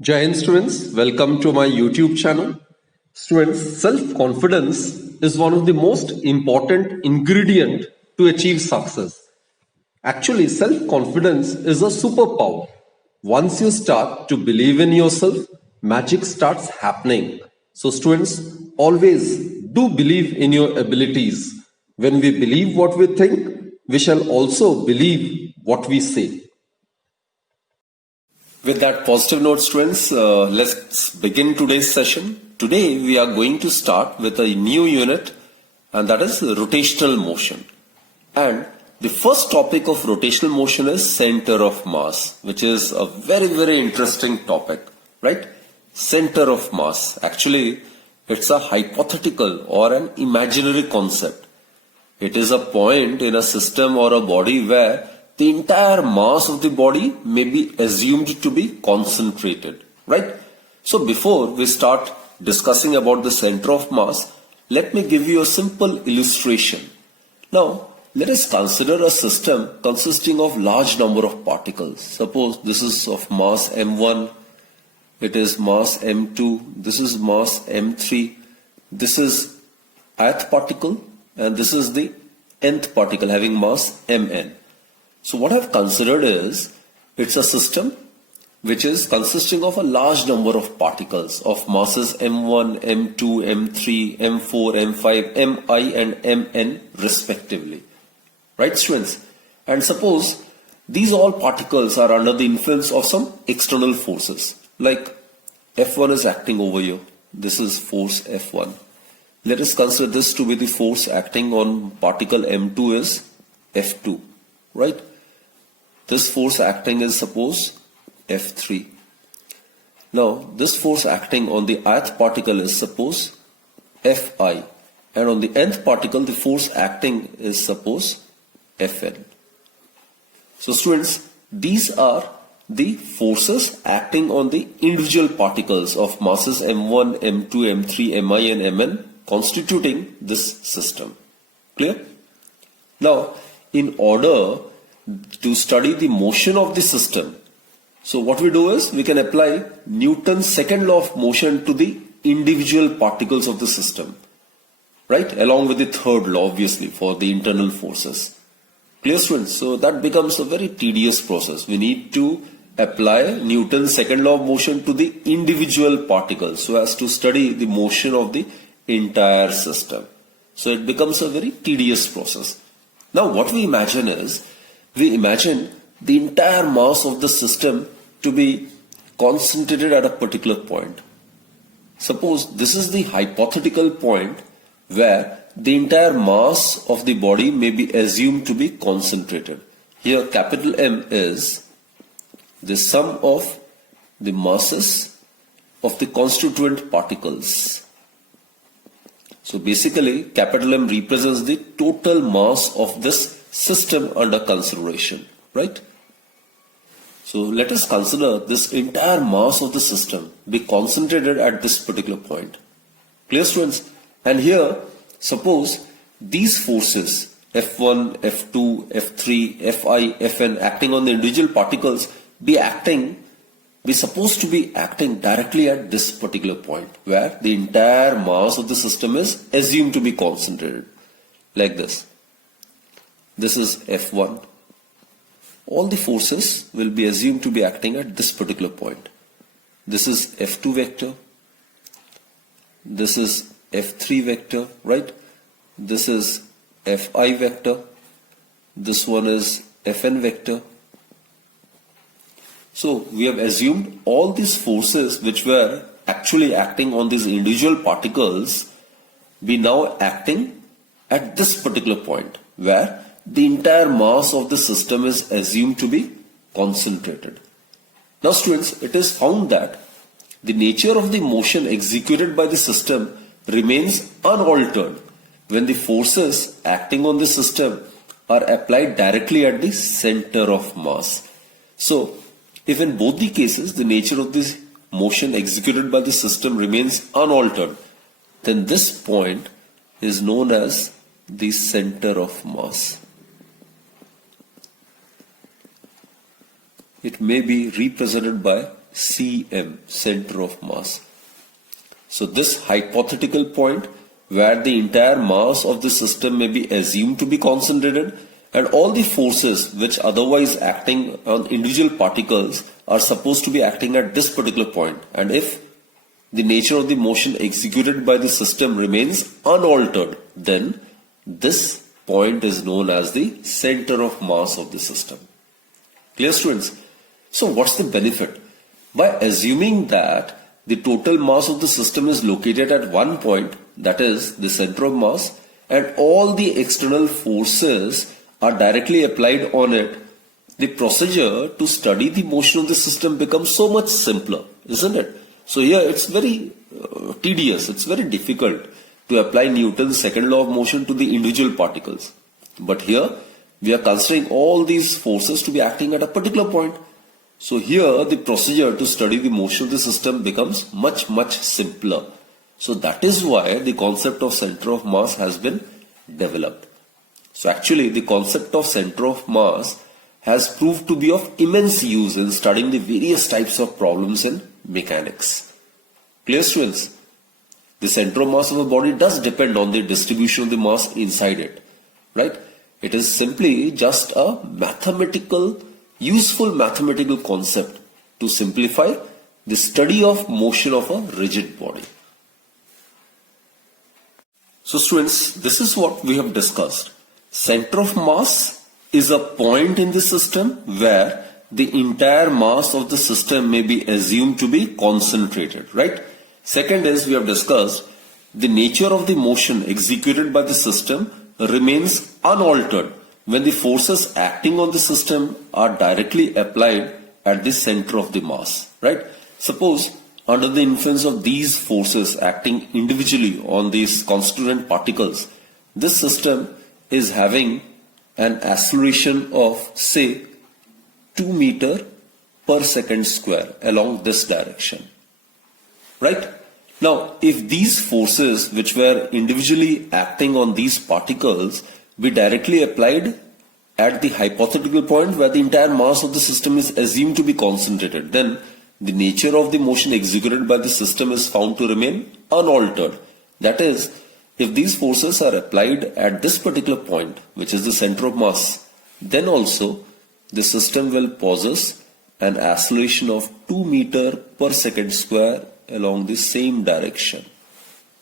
Jai Hind students, welcome to my YouTube channel. Students, self-confidence is one of the most important ingredient to achieve success. Actually, self-confidence is a superpower. Once you start to believe in yourself, magic starts happening. So students, always do believe in your abilities. When we believe what we think, we shall also believe what we say. With that positive note, students, let's begin today's session. Today, we are going to start with a new unit, and that is rotational motion. And the first topic of rotational motion is center of mass, which is a very, very interesting topic, right? Center of mass. Actually, it's a hypothetical or an imaginary concept. It is a point in a system or a body where the entire mass of the body may be assumed to be concentrated, right? So before we start discussing about the center of mass, let me give you a simple illustration. Now, let us consider a system consisting of large number of particles. Suppose this is of mass m1, it is mass m2, this is mass m3, this is ith particle, and this is the nth particle having mass mn. So what I've considered is, it's a system which is consisting of a large number of particles of masses m1, m2, m3, m4, m5, mi and mn respectively. Right, students? And suppose these all particles are under the influence of some external forces. Like F1 is acting over here. This is force F1. Let us consider this to be the force acting on particle M2 is F2. Right? This force acting is suppose F3. Now this force acting on the ith particle is suppose Fi, and on the nth particle the force acting is suppose Fn. So students, these are the forces acting on the individual particles of masses m1, m2, m3, mi and mn constituting this system. Clear? Now, in order to study the motion of the system, so what we do is we can apply Newton's second law of motion to the individual particles of the system, right? Along with the third law, obviously, for the internal forces. Clear, students? So that becomes a very tedious process. We need to apply Newton's second law of motion to the individual particles so as to study the motion of the entire system. So it becomes a very tedious process. Now what we imagine is, we imagine the entire mass of the system to be concentrated at a particular point. Suppose this is the hypothetical point where the entire mass of the body may be assumed to be concentrated. Here capital M is the sum of the masses of the constituent particles. So basically capital M represents the total mass of this system under consideration, right? So let us consider this entire mass of the system be concentrated at this particular point. Clear, students? And here, suppose these forces F1, F2, F3, Fi, Fn acting on the individual particles be supposed to be acting directly at this particular point where the entire mass of the system is assumed to be concentrated. Like this. This is F1. All the forces will be assumed to be acting at this particular point. This is F2 vector. This is F3 vector, right? This is Fi vector. This one is Fn vector. So we have assumed all these forces which were actually acting on these individual particles be now acting at this particular point where the entire mass of the system is assumed to be concentrated. Now students, it is found that the nature of the motion executed by the system remains unaltered when the forces acting on the system are applied directly at the center of mass. So, if in both the cases the nature of this motion executed by the system remains unaltered, then this point is known as the center of mass. It may be represented by cm, center of mass. So this hypothetical point where the entire mass of the system may be assumed to be concentrated and all the forces which otherwise acting on individual particles are supposed to be acting at this particular point. And if the nature of the motion executed by the system remains unaltered, then this point is known as the center of mass of the system. Clear, students? So what's the benefit? By assuming that the total mass of the system is located at one point, that is the center of mass, and all the external forces are directly applied on it, the procedure to study the motion of the system becomes so much simpler, isn't it? So here it's very tedious, it's very difficult to apply Newton's second law of motion to the individual particles. But here we are considering all these forces to be acting at a particular point. So here the procedure to study the motion of the system becomes much simpler. So that is why the concept of center of mass has been developed. So actually the concept of center of mass has proved to be of immense use in studying the various types of problems in mechanics. Clear, students? The center of mass of a body does depend on the distribution of the mass inside it, right? It is simply just a useful mathematical concept to simplify the study of motion of a rigid body. So students, this is what we have discussed. Center of mass is a point in the system where the entire mass of the system may be assumed to be concentrated, right? Second is, we have discussed, the nature of the motion executed by the system remains unaltered when the forces acting on the system are directly applied at the center of the mass, right? Suppose under the influence of these forces acting individually on these constituent particles, this system is having an acceleration of say 2 meters per second square along this direction, right? Now, if these forces which were individually acting on these particles be directly applied at the hypothetical point where the entire mass of the system is assumed to be concentrated, then the nature of the motion executed by the system is found to remain unaltered. That is, if these forces are applied at this particular point, which is the center of mass, then also the system will possess an acceleration of 2 meters per second square along the same direction.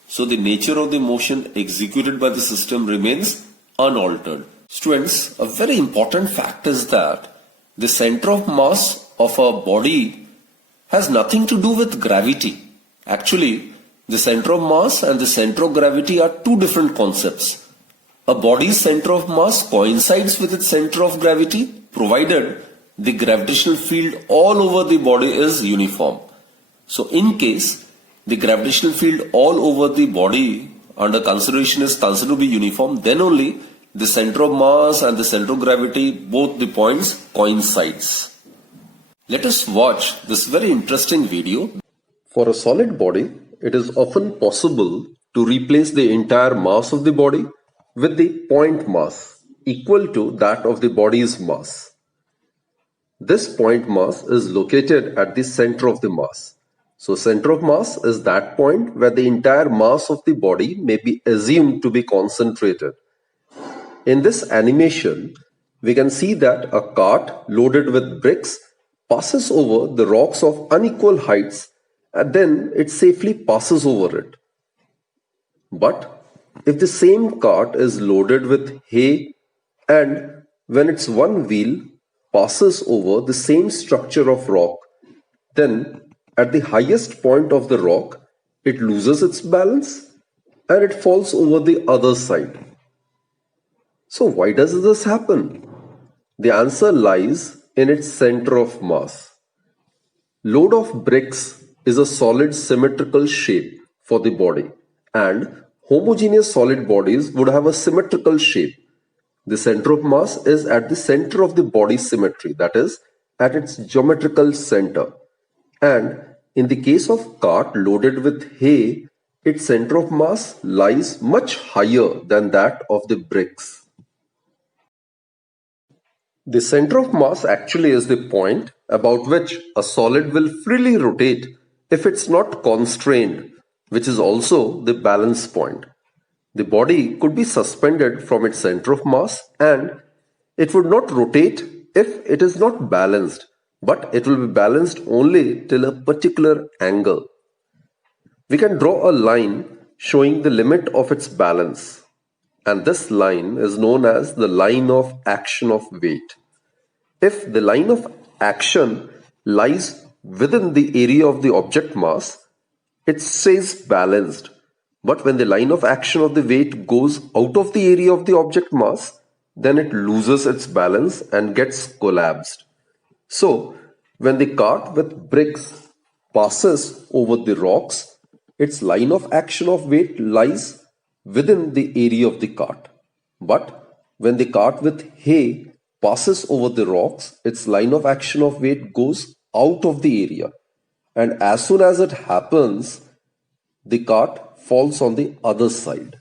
So the nature of the motion executed by the system remains unaltered. Students, a very important fact is that the center of mass of a body has nothing to do with gravity. Actually, the center of mass and the center of gravity are two different concepts. A body's center of mass coincides with its center of gravity, provided the gravitational field all over the body is uniform. So in case the gravitational field all over the body under consideration is considered to be uniform, then only the center of mass and the center of gravity, both the points coincides. Let us watch this very interesting video. For a solid body, it is often possible to replace the entire mass of the body with the point mass equal to that of the body's mass. This point mass is located at the center of the mass. So center of mass is that point where the entire mass of the body may be assumed to be concentrated. In this animation, we can see that a cart loaded with bricks passes over the rocks of unequal heights and then it safely passes over it. But if the same cart is loaded with hay and when its one wheel passes over the same structure of rock, then at the highest point of the rock, it loses its balance and it falls over the other side. So why does this happen? The answer lies in its center of mass. Load of bricks is a solid symmetrical shape for the body, and homogeneous solid bodies would have a symmetrical shape. The center of mass is at the center of the body symmetry, that is, at its geometrical center. And in the case of cart loaded with hay, its center of mass lies much higher than that of the bricks. The center of mass actually is the point about which a solid will freely rotate if it's not constrained, which is also the balance point. The body could be suspended from its center of mass and it would not rotate if it is not balanced, but it will be balanced only till a particular angle. We can draw a line showing the limit of its balance, and this line is known as the line of action of weight. If the line of action lies within the area of the object mass, it stays balanced. But when the line of action of the weight goes out of the area of the object mass, then it loses its balance and gets collapsed. So, when the cart with bricks passes over the rocks, its line of action of weight lies within the area of the cart. But when the cart with hay passes over the rocks, its line of action of weight goes out of the area. And as soon as it happens, the cart falls on the other side.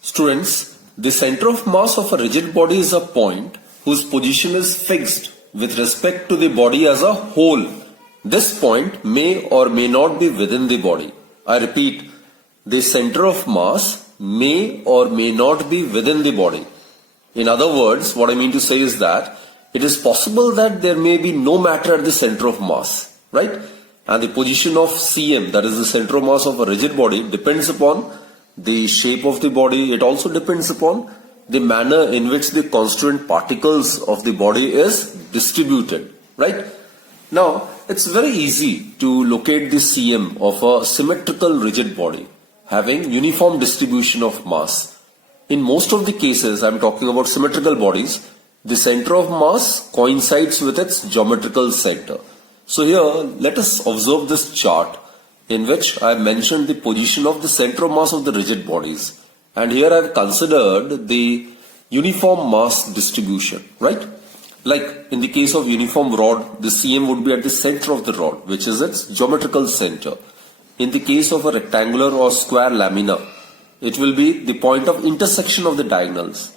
Students, the center of mass of a rigid body is a point whose position is fixed with respect to the body as a whole. This point may or may not be within the body. I repeat, the center of mass may or may not be within the body. In other words, what I mean to say is that it is possible that there may be no matter at the center of mass, right? And the position of CM, that is the center of mass of a rigid body, depends upon the shape of the body. It also depends upon the manner in which the constituent particles of the body is distributed, right? Now, it's very easy to locate the CM of a symmetrical rigid body having uniform distribution of mass. In most of the cases, I'm talking about symmetrical bodies, the center of mass coincides with its geometrical center. So here, let us observe this chart in which I have mentioned the position of the center of mass of the rigid bodies. And here I have considered the uniform mass distribution, right? Like in the case of uniform rod, the CM would be at the center of the rod, which is its geometrical center. In the case of a rectangular or square lamina, it will be the point of intersection of the diagonals.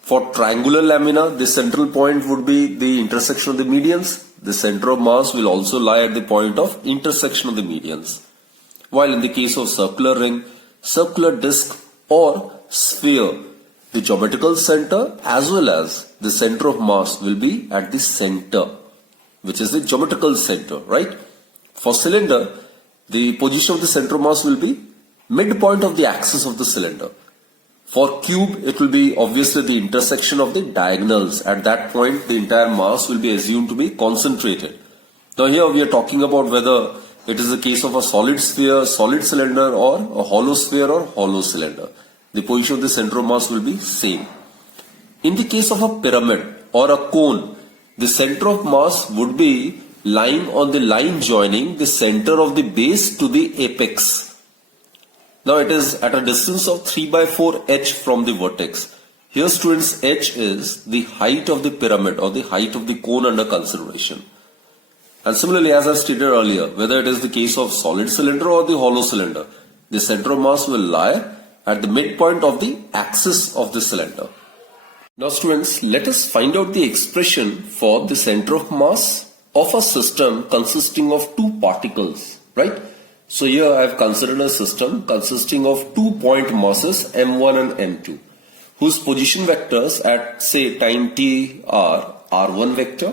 For triangular lamina, the central point would be the intersection of the medians. The center of mass will also lie at the point of intersection of the medians. While in the case of circular ring, circular disc or sphere, the geometrical center as well as the center of mass will be at the center, which is the geometrical center, right? For cylinder, the position of the center of mass will be midpoint of the axis of the cylinder. For cube, it will be obviously the intersection of the diagonals. At that point, the entire mass will be assumed to be concentrated. Now here we are talking about whether it is a case of a solid sphere, solid cylinder, or a hollow sphere or hollow cylinder. The position of the center of mass will be same. In the case of a pyramid or a cone, the center of mass would be lying on the line joining the center of the base to the apex. Now it is at a distance of 3/4 h from the vertex. Here students, h is the height of the pyramid or the height of the cone under consideration. And similarly, as I stated earlier, whether it is the case of solid cylinder or the hollow cylinder, the center of mass will lie at the midpoint of the axis of the cylinder. Now students, let us find out the expression for the center of mass of a system consisting of two particles, right? So here I have considered a system consisting of 2 point masses m1 and m2, whose position vectors at say time t are r1 vector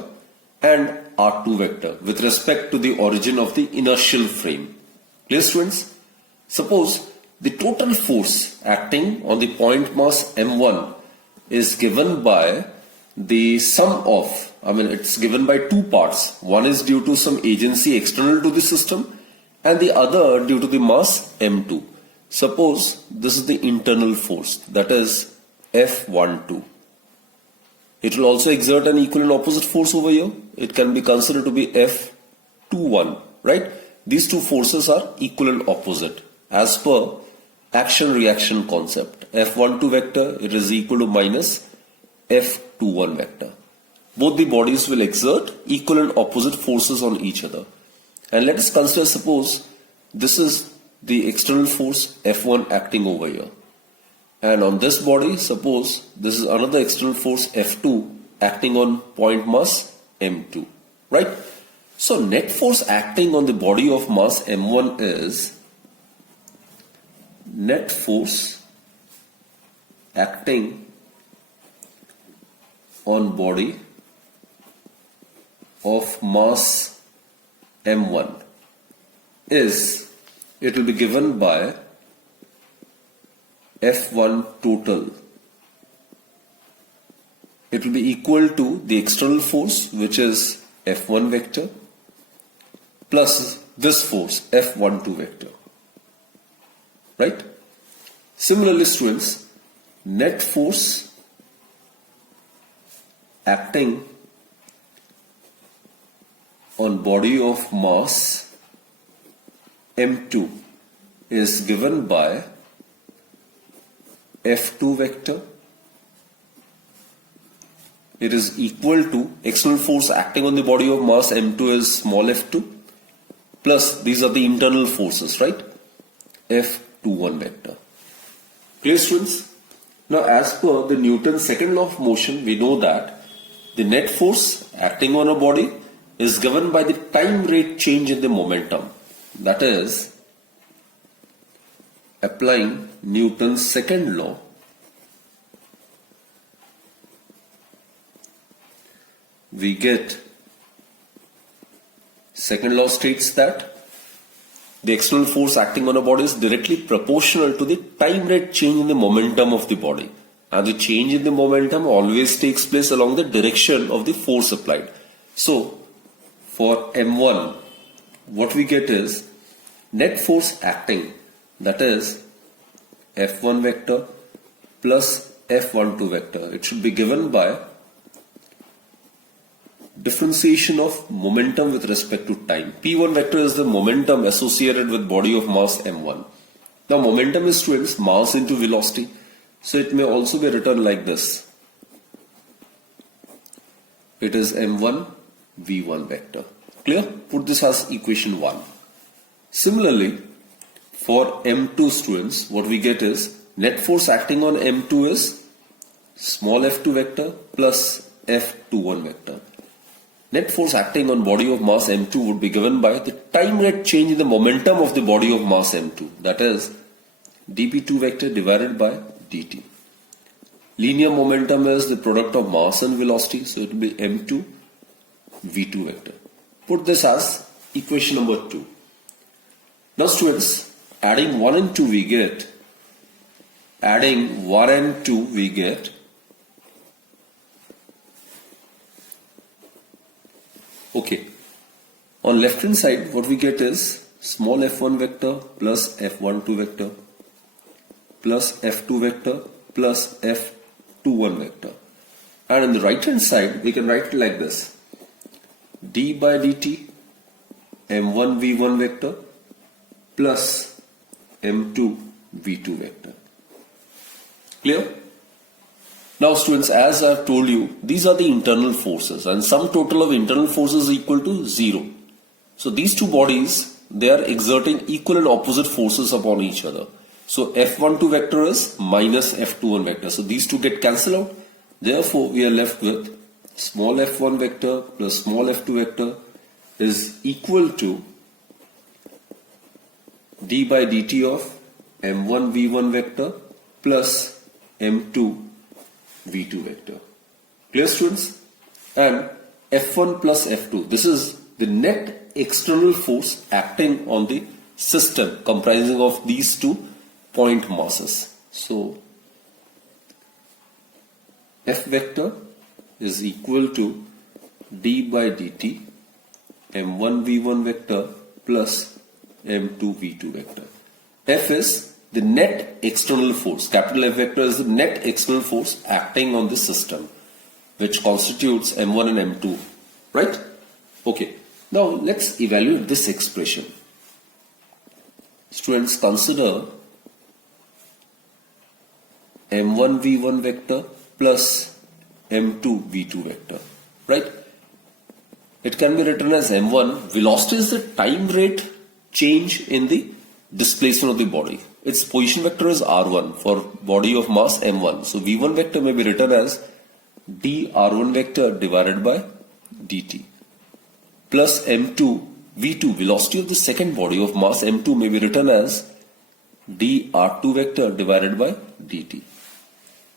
and r2 vector with respect to the origin of the inertial frame. Clear students? Suppose the total force acting on the point mass m1 is given by the sum of, it's given by two parts. One is due to some agency external to the system and the other due to the mass m2. Suppose this is the internal force, that is F12. It will also exert an equal and opposite force over here. It can be considered to be F21, right? These two forces are equal and opposite as per action-reaction concept. F12 vector, it is equal to minus F21 vector. Both the bodies will exert equal and opposite forces on each other. And let us consider, suppose this is the external force F1 acting over here. And on this body, suppose this is another external force F2 acting on point mass M2, right? So net force acting on the body of mass M1 is net force acting on body of mass M1 is, it will be given by F1 total. It will be equal to the external force, which is F1 vector, plus this force F12 vector, right? Similarly, students, net force acting on body of mass M2 is given by F2 vector. It is equal to external force acting on the body of mass M2 is small f2, plus these are the internal forces, right? F21 vector. Clear, students? Now, as per the Newton's second law of motion, we know that the net force acting on a body is governed by the time rate change in the momentum. That is, applying Newton's second law, we get, second law states that the external force acting on a body is directly proportional to the time rate change in the momentum of the body. And the change in the momentum always takes place along the direction of the force applied. So, for M1, what we get is net force acting, that is F1 vector plus F12 vector. It should be given by differentiation of momentum with respect to time. P1 vector is the momentum associated with body of mass M1. Now, momentum is, students, mass into velocity. So it may also be written like this. It is M1 V1 vector. Clear? Put this as equation 1. Similarly, for M2, students, what we get is net force acting on M2 is small f2 vector plus F21 vector. Net force acting on body of mass M2 would be given by the time rate change in the momentum of the body of mass M2. That is dP2 vector divided by dt. Linear momentum is the product of mass and velocity, so it will be M2 V2 vector. Put this as equation number 2. Now, students, adding 1 and 2 we get, okay, on left hand side what we get is small f1 vector plus f12 vector plus f2 vector plus f21 vector, and on the right hand side we can write it like this: d by dt m1 v1 vector plus m2 v2 vector. Clear? Now, students, as I have told you, these are the internal forces, and sum total of internal forces is equal to 0. So these two bodies, they are exerting equal and opposite forces upon each other. So F12 vector is minus F21 vector. So these two get cancelled out. Therefore, we are left with small f1 vector plus small f2 vector is equal to d by dt of m1 v1 vector plus m2 v2 vector. Clear, students? And f1 plus f2, this is the net external force acting on the system comprising of these two point masses. So F vector is equal to d by dt m1 v1 vector plus m2 v2 vector. F is the net external force. Capital F vector is the net external force acting on the system, which constitutes m1 and m2, right? Okay. Now let's evaluate this expression. Students, consider m1 v1 vector plus m2 v2 vector, right? It can be written as m1. Velocity is the time rate change in the displacement of the body. Its position vector is r1 for body of mass m1. So v1 vector may be written as dr1 vector divided by dt plus m2 v2, velocity of the second body of mass m2, may be written as dr2 vector divided by dt.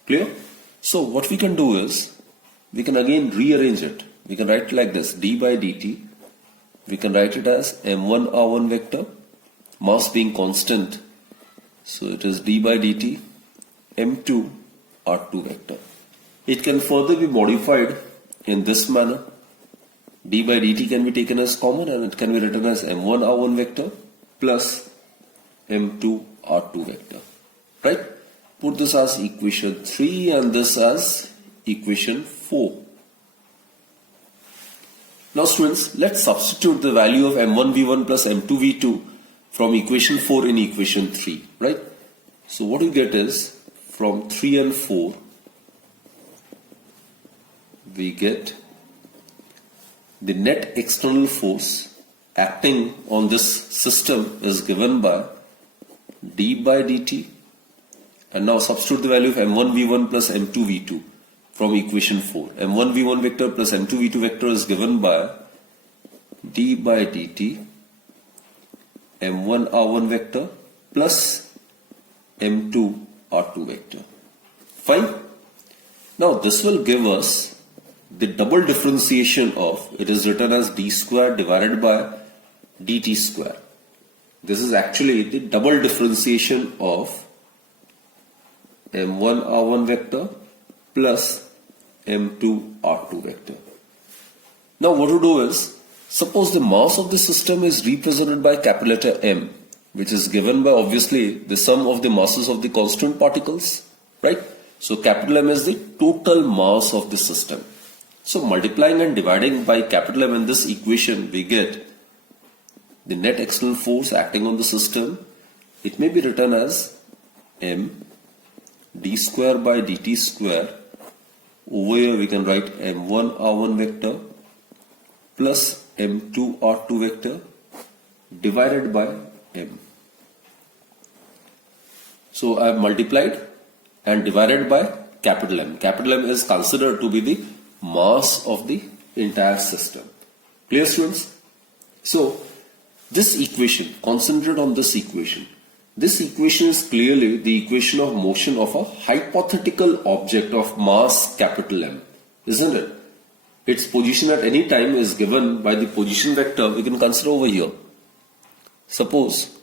Clear? So what we can do is, we can again rearrange it. We can write it like this, d by dt. We can write it as m1 r1 vector, mass being constant. So it is d by dt, m2 r2 vector. It can further be modified in this manner. D by dt can be taken as common and it can be written as m1 r1 vector plus m2 r2 vector. Right? Put this as equation 3 and this as equation 4. Now students, let's substitute the value of m1 v1 plus m2 v2 from equation 4 in equation 3. Right? So what you get is, from 3 and 4, we get the net external force acting on this system is given by d by dt, and now substitute the value of m1 v1 plus m2 v2 from equation 4. m1 v1 vector plus m2 v2 vector is given by d by dt m1 r1 vector plus m2 r2 vector. Fine. Now this will give us the double differentiation of, it is written as d square divided by dt square. This is actually the double differentiation of m1 r1 vector plus m2 r2 vector. Now what to do is, suppose the mass of the system is represented by capital letter M, which is given by obviously the sum of the masses of the constant particles, right? So capital M is the total mass of the system. So multiplying and dividing by capital M in this equation, we get the net external force acting on the system. It may be written as M d square by dt square. Over here we can write m1 r1 vector plus m2 r2 vector divided by m. So I have multiplied and divided by capital M. Capital M is considered to be the mass of the entire system. Clear, students? So this equation, concentrate on this equation. This equation is clearly the equation of motion of a hypothetical object of mass capital M, isn't it? Its position at any time is given by the position vector we can consider over here. Suppose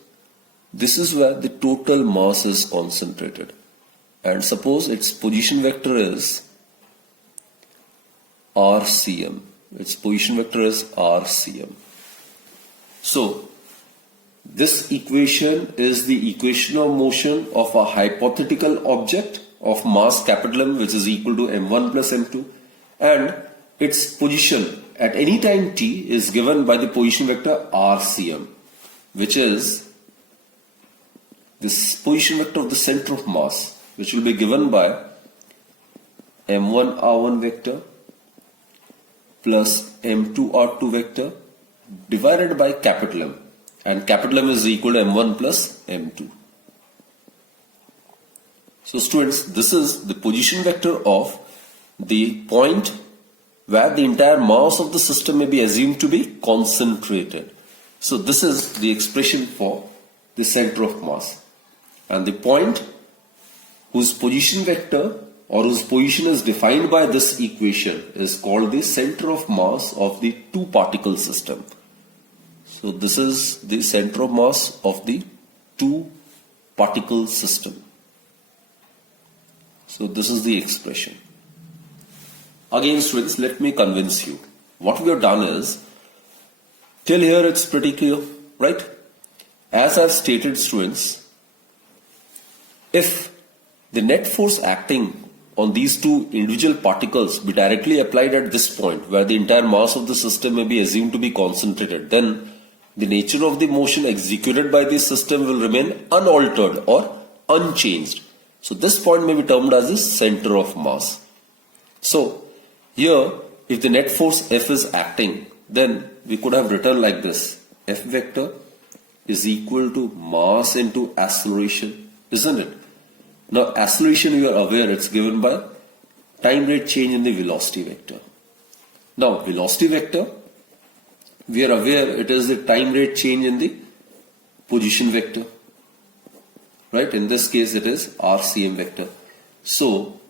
this is where the total mass is concentrated, and suppose its position vector is RCM. Its position vector is RCM. So this equation is the equation of motion of a hypothetical object of mass capital M, which is equal to m1 plus m2, and its position at any time t is given by the position vector RCM, which is this position vector of the center of mass, which will be given by m1 r1 vector plus m2 r2 vector divided by capital M, and capital M is equal to m1 plus m2. So students, this is the position vector of the point where the entire mass of the system may be assumed to be concentrated. So this is the expression for the center of mass, and the point whose position vector or whose position is defined by this equation is called the center of mass of the two particle system. So this is the center of mass of the two particle system. So this is the expression. Again students, let me convince you. What we have done is, till here it's pretty clear, right? As I've stated students, if the net force acting on these two individual particles be directly applied at this point where the entire mass of the system may be assumed to be concentrated, then the nature of the motion executed by the system will remain unaltered or unchanged. So this point may be termed as the center of mass. So here, if the net force F is acting, then we could have written like this: F vector is equal to mass into acceleration, isn't it? Now acceleration, you are aware, it's given by time rate change in the velocity vector. Now velocity vector, we are aware it is the time rate change in the position vector, right? In this case it is RCM vector. So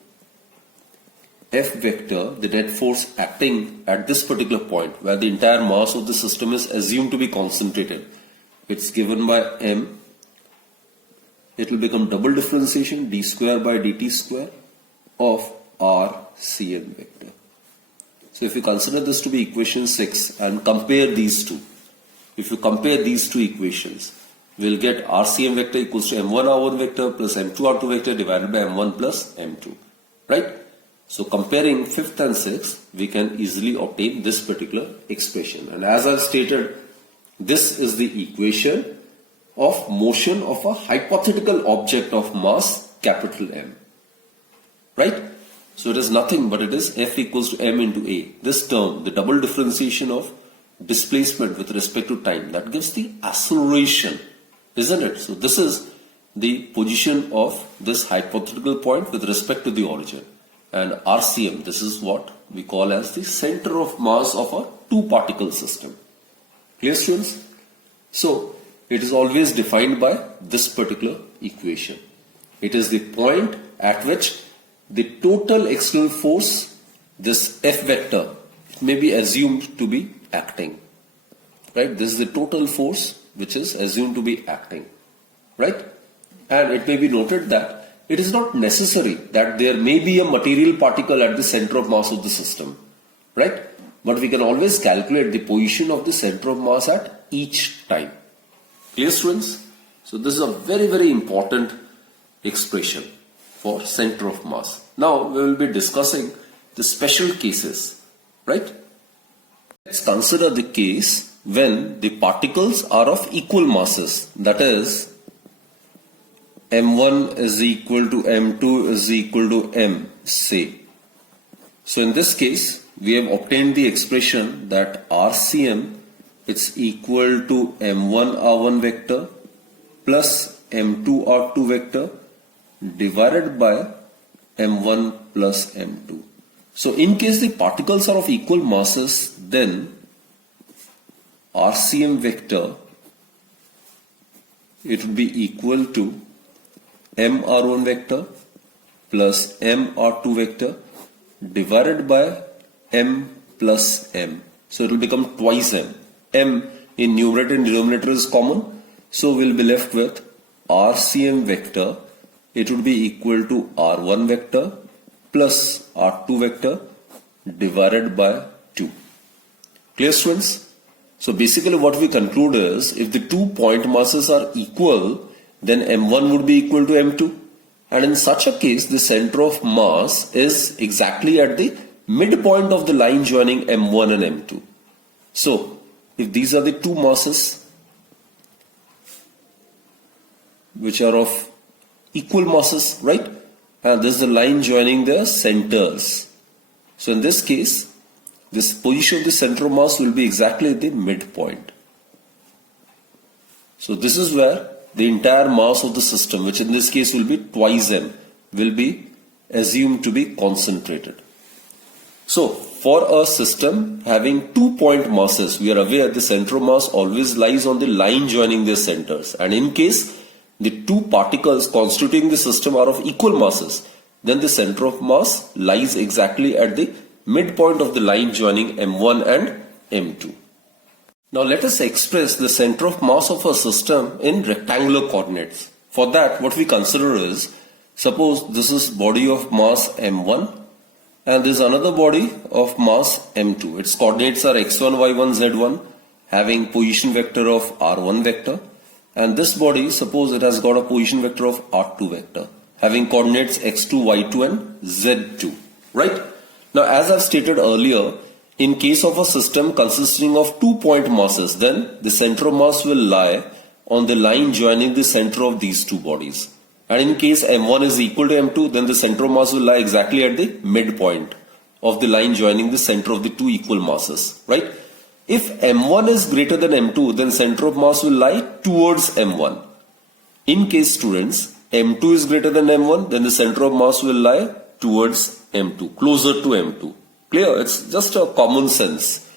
F vector, the net force acting at this particular point where the entire mass of the system is assumed to be concentrated, it's given by m. It will become double differentiation d square by dt square of RCM vector. So if you consider this to be equation 6 and compare these two, if you compare these two equations, we'll get RCM vector equals to m1 r1 vector plus m2 r2 vector divided by m1 plus m2, right? So comparing 5th and 6th, we can easily obtain this particular expression. And as I've stated, this is the equation of motion of a hypothetical object of mass capital M, right? So it is nothing but it is F equals to M into A. This term, the double differentiation of displacement with respect to time, that gives the acceleration, isn't it? So this is the position of this hypothetical point with respect to the origin. And RCM, this is what we call as the center of mass of a two-particle system. Clear, students? So it is always defined by this particular equation. It is the point at which the total external force, this F vector, it may be assumed to be acting, right? This is the total force which is assumed to be acting, right? And it may be noted that it is not necessary that there may be a material particle at the center of mass of the system, right? But we can always calculate the position of the center of mass at each time. Clear, students? So this is a very, very important expression for center of mass. Now we will be discussing the special cases, right? Let's consider the case when the particles are of equal masses, that is m1 is equal to m2 is equal to m, say. So in this case, we have obtained the expression that RCM, it's equal to m1 r1 vector plus m2 r2 vector divided by m1 plus m2. So in case the particles are of equal masses, then RCM vector, it would be equal to m r1 vector plus m r2 vector divided by m plus m. So it will become twice m. M in numerator and denominator is common. So we'll be left with RCM vector. It would be equal to r1 vector plus r2 vector divided by 2. Clear, students? So basically what we conclude is if the 2 point masses are equal, then m1 would be equal to m2. And in such a case, the center of mass is exactly at the midpoint of the line joining m1 and m2. So if these are the two masses which are of equal masses, right? And this is the line joining their centers. So in this case, this position of the center of mass will be exactly at the midpoint. So this is where the entire mass of the system, which in this case will be twice m, will be assumed to be concentrated. So for a system having 2 point masses, we are aware the center of mass always lies on the line joining their centers. And in case the two particles constituting the system are of equal masses, then the center of mass lies exactly at the midpoint of the line joining m1 and m2. Now let us express the center of mass of a system in rectangular coordinates. For that, what we consider is, suppose this is body of mass m1 and this is another body of mass m2. Its coordinates are x1, y1, z1 having position vector of r1 vector. And this body, suppose it has got a position vector of r2 vector having coordinates x2, y2 and z2, right? Now as I've stated earlier, in case of a system consisting of 2 point masses, then the center of mass will lie on the line joining the center of these two bodies. And in case m1 is equal to m2, then the center of mass will lie exactly at the midpoint of the line joining the center of the two equal masses, right? If m1 is greater than m2, then center of mass will lie towards m1. In case, students, m2 is greater than m1, then the center of mass will lie towards m2, closer to m2. Clear? It's just a common sense.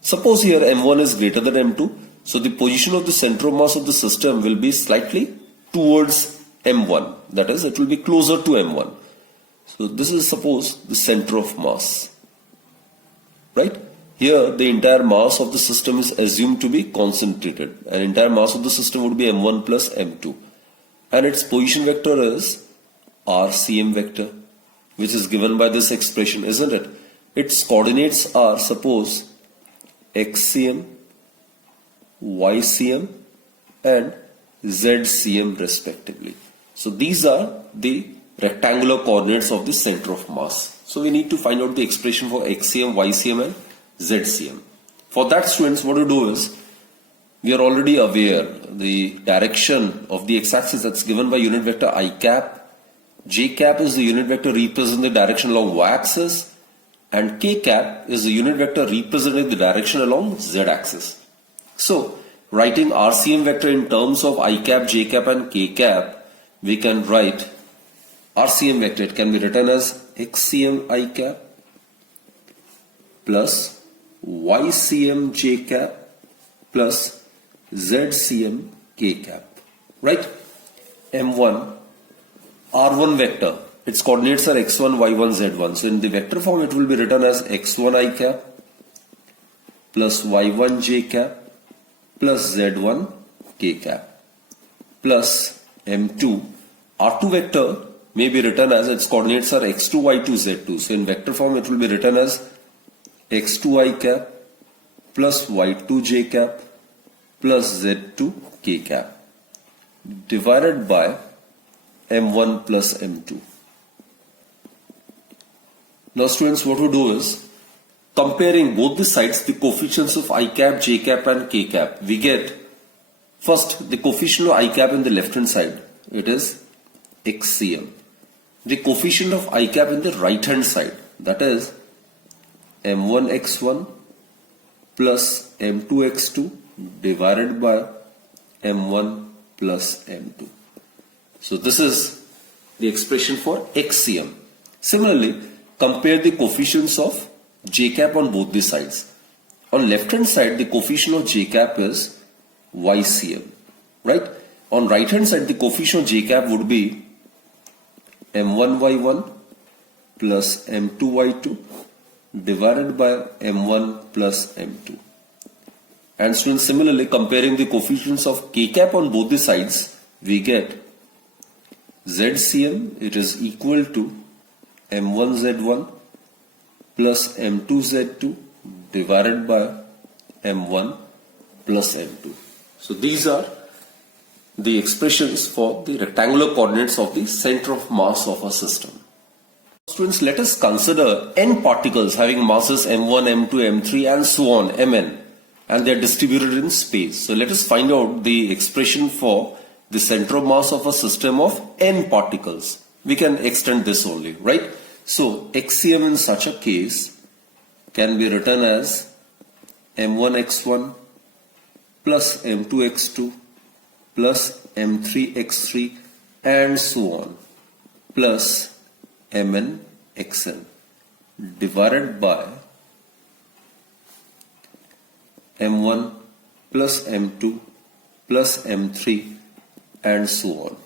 Suppose here m1 is greater than m2, so the position of the center of mass of the system will be slightly towards m1. That is, it will be closer to m1. So this is, suppose, the center of mass. Right? Here the entire mass of the system is assumed to be concentrated, and entire mass of the system would be m1 plus m2, and its position vector is RCM vector, which is given by this expression, isn't it? Its coordinates are, suppose, XCM, YCM and ZCM respectively. So these are the rectangular coordinates of the center of mass. So we need to find out the expression for XCM, YCM and ZCM. For that, students, what to do is, we are already aware the direction of the x-axis that's given by unit vector I cap. J cap is the unit vector representing the direction along y-axis, and k cap is the unit vector representing the direction along z-axis. So writing RCM vector in terms of I cap, J cap and k cap, we can write RCM vector. It can be written as XCM I cap plus YCM J cap plus ZCM K cap. Right? M1, R1 vector. Its coordinates are x1, y1, z1. So in the vector form, it will be written as x1 I cap plus y1 j cap plus z1 k cap plus m2. R2 vector may be written as, its coordinates are x2, y2, z2. So in vector form, it will be written as x2 I cap plus y2 j cap plus z2 k cap divided by m1 plus m2. Now students, what we do is, comparing both the sides, the coefficients of I cap, J cap and K cap, we get first the coefficient of I cap in the left hand side, it is XCM. The coefficient of I cap in the right hand side, that is m1x1 plus m2x2 divided by m1 plus m2. So this is the expression for XCM. Similarly, compare the coefficients of J cap on both the sides. On left hand side, the coefficient of J cap is YCM. Right? On right hand side, the coefficient of J cap would be m1y1 plus m2y2 divided by m1 plus m2. And students, similarly, comparing the coefficients of K cap on both the sides, we get ZCM, it is equal to m1z1 plus m2z2 divided by m1 plus m2. So these are the expressions for the rectangular coordinates of the center of mass of a system. Students, let us consider n particles having masses m1, m2, m3 and so on, mn, and they are distributed in space. So let us find out the expression for the center of mass of a system of n particles. We can extend this only, right? So XCM in such a case can be written as m1x1 plus m2x2 plus m3x3 and so on plus mnxn divided by m1 plus m2 plus m3 and so on.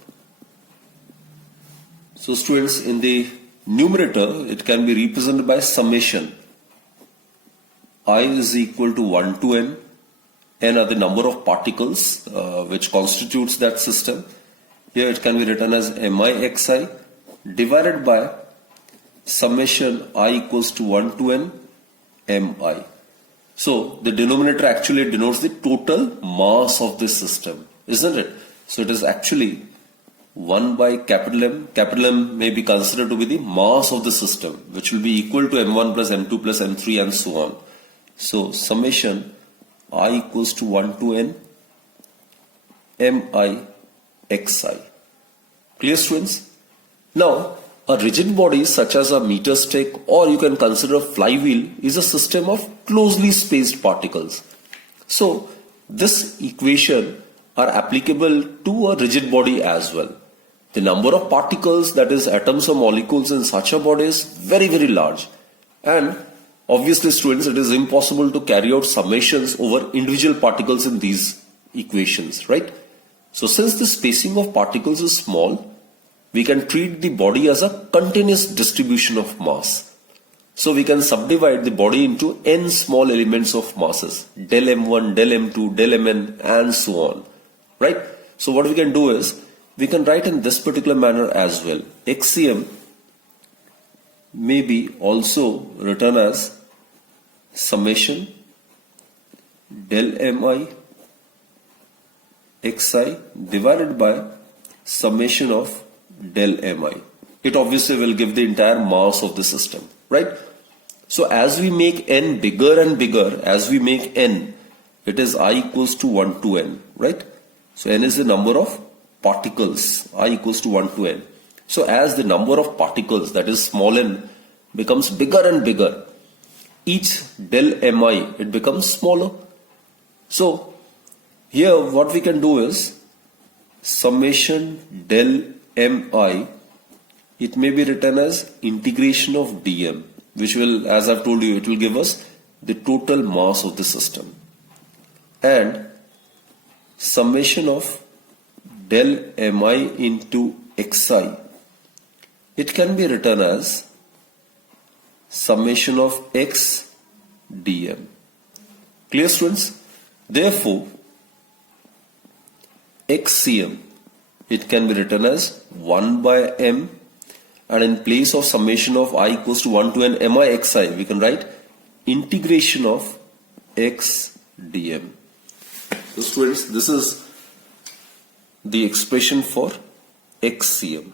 So students, in the numerator, it can be represented by summation. I is equal to 1 to n. N are the number of particles which constitutes that system. Here it can be written as mixi divided by summation I equals to 1 to n mi. So the denominator actually denotes the total mass of this system, isn't it? So it is actually 1 by capital M. Capital M may be considered to be the mass of the system, which will be equal to m1 plus m2 plus m3 and so on. So summation I equals to 1 to n mi xi. Clear, students? Now A rigid body such as a meter stick, or you can consider a flywheel, is a system of closely spaced particles. So this equation are applicable to a rigid body as well. The number of particles, that is atoms or molecules in such a body, is very, very large. And obviously students, it is impossible to carry out summations over individual particles in these equations, right? So since the spacing of particles is small, we can treat the body as a continuous distribution of mass. So we can subdivide the body into n small elements of masses, del m1, del m2, del mn, and so on, right? So what we can do is, we can write in this particular manner as well. xcm may be also written as summation del mi xi divided by summation of del mi. It obviously will give the entire mass of the system, right? So as we make n bigger and bigger, as we make n, it is I equals to 1 to n, right? So n is the number of particles, I equals to 1 to n. So as the number of particles, that is small n, becomes bigger and bigger, each del mi, it becomes smaller. So here what we can do is summation del mi, it may be written as integration of dm, which will, as I've told you, it will give us the total mass of the system. And summation of del mi into xi, it can be written as summation of x dm. Clear, students? Therefore, xcm, it can be written as 1 by m, and in place of summation of I equals to 1 to n mi xi, we can write integration of x dm. So students, this is the expression for xcm.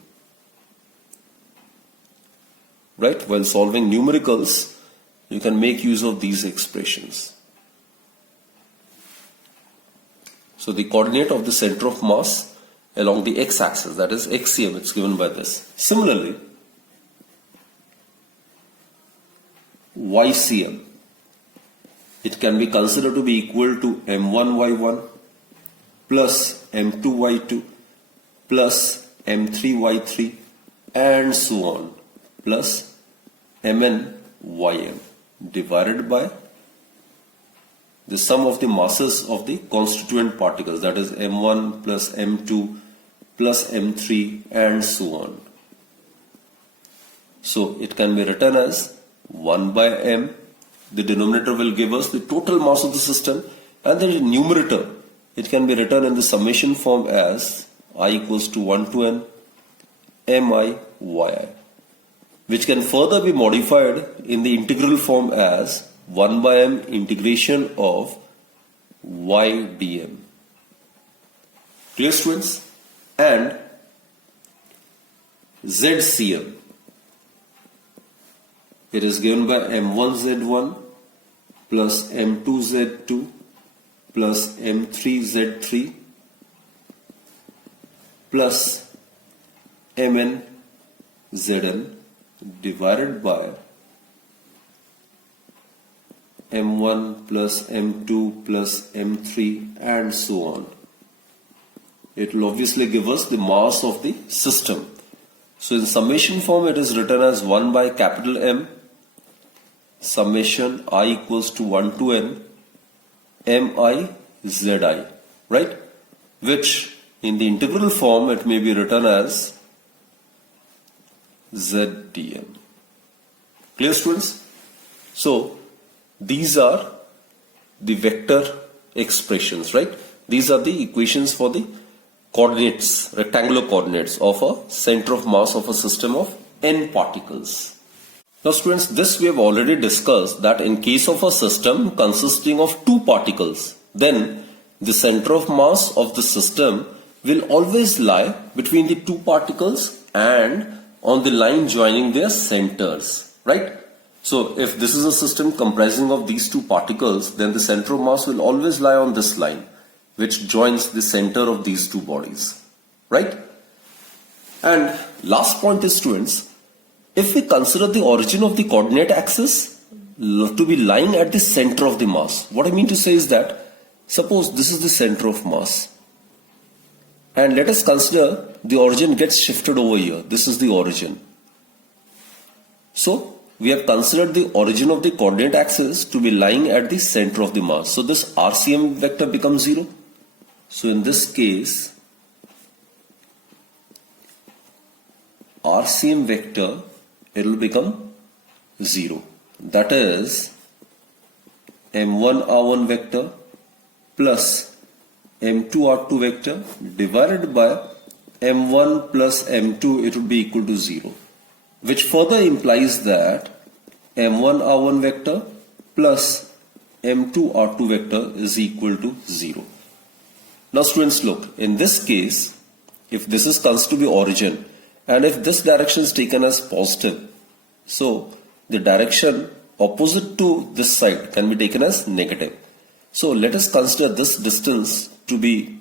Right? While solving numericals, you can make use of these expressions. So the coordinate of the center of mass along the x-axis, that is xcm, it's given by this. Similarly, ycm, it can be considered to be equal to m1y1 plus m2y2 plus m3y3 and so on, plus mnym divided by the sum of the masses of the constituent particles, that is m1 plus m2 plus m3 and so on. So it can be written as 1 by m. The denominator will give us the total mass of the system, and the numerator, it can be written in the summation form as I equals to 1 to n mi yi, which can further be modified in the integral form as 1 by m integration of y dm. Clear, students? And zcm, it is given by m1z1 plus m2z2 plus m3z3 plus mnzn divided by m1 plus m2 plus m3 and so on. It will obviously give us the mass of the system. So in summation form, it is written as 1 by capital M summation I equals to 1 to n mi zi, right? Which in the integral form, it may be written as z dm. Clear, students? So these are the vector expressions, right? These are the equations for the coordinates, rectangular coordinates of a center of mass of a system of n particles. Now students, this we have already discussed, that in case of a system consisting of two particles, then the center of mass of the system will always lie between the two particles and on the line joining their centers, right? So if this is a system comprising of these two particles, then the center of mass will always lie on this line, which joins the center of these two bodies, right? And last point is, students, if we consider the origin of the coordinate axis to be lying at the center of the mass, what I mean to say is that suppose this is the center of mass, and let us consider the origin gets shifted over here. This is the origin. So we have considered the origin of the coordinate axis to be lying at the center of the mass. So this RCM vector becomes 0. So in this case, RCM vector, it will become 0. That is M1R1 vector plus M2R2 vector divided by M1 plus M2, it would be equal to 0. Which further implies that M1R1 vector plus M2R2 vector is equal to 0. Now students, look, in this case, if this is considered to be origin and if this direction is taken as positive, so the direction opposite to this side can be taken as negative. So let us consider this distance to be,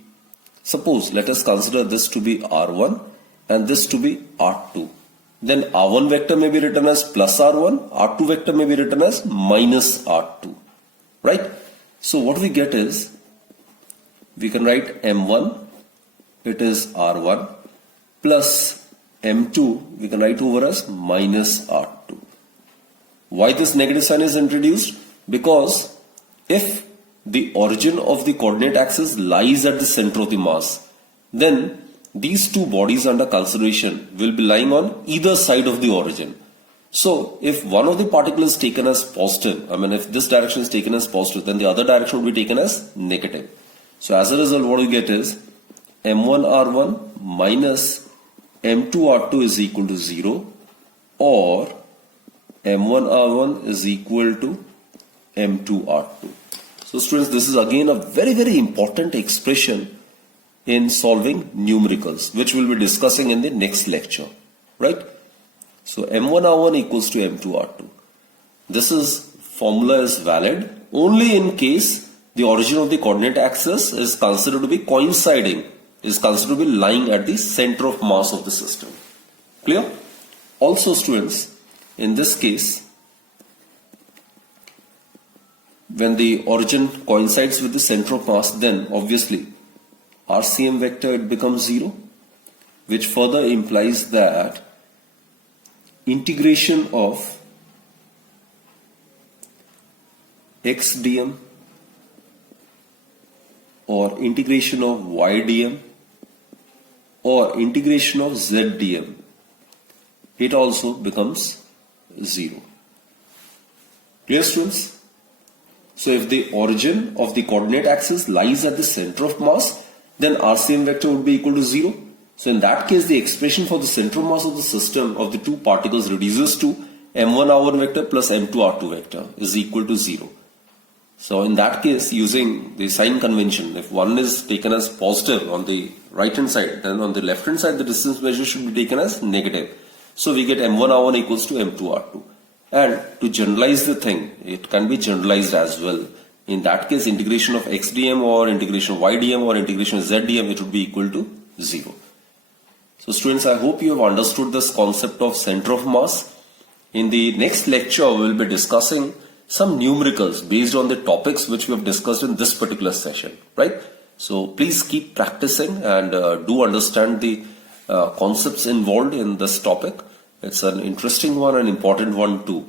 suppose let us consider this to be R1 and this to be R2. Then R1 vector may be written as plus R1, R2 vector may be written as minus R2, right? So what we get is, we can write M1, it is R1, plus M2, we can write over as minus R2. Why this negative sign is introduced? Because if the origin of the coordinate axis lies at the center of the mass, then these two bodies under consideration will be lying on either side of the origin. So if one of the particles is taken as positive, if this direction is taken as positive, then the other direction will be taken as negative. So as a result, what we get is M1R1 minus M2R2 is equal to 0, or M1R1 is equal to M2R2. So students, this is again a very, very important expression in solving numericals, which we'll be discussing in the next lecture, right? So M1R1 equals to M2R2. This formula is valid only in case the origin of the coordinate axis is considered to be coinciding, is considered to be lying at the center of mass of the system. Clear? Also students, in this case, when the origin coincides with the center of mass, then obviously RCM vector, it becomes 0, which further implies that integration of x dm or integration of y dm or integration of z dm, it also becomes 0. Clear students? So if the origin of the coordinate axis lies at the center of mass, then RCM vector would be equal to 0. So in that case, the expression for the central mass of the system of the two particles reduces to M1R1 vector plus M2R2 vector is equal to 0. So in that case, using the sign convention, if one is taken as positive on the right hand side, then on the left hand side, the distance measure should be taken as negative. So we get M1R1 equals to M2R2. And to generalize the thing, it can be generalized as well. In that case, integration of x dm or integration of y dm or integration of z dm, it would be equal to 0. So students, I hope you have understood this concept of center of mass. In the next lecture, we will be discussing some numericals based on the topics which we have discussed in this particular session, right? So please keep practicing and do understand the concepts involved in this topic. It's an interesting one and important one too.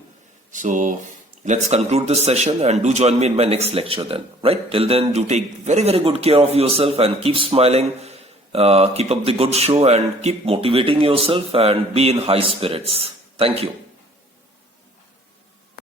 So let's conclude this session and do join me in my next lecture then, right? Till then, do take very, very good care of yourself and keep smiling, keep up the good show and keep motivating yourself and be in high spirits. Thank you.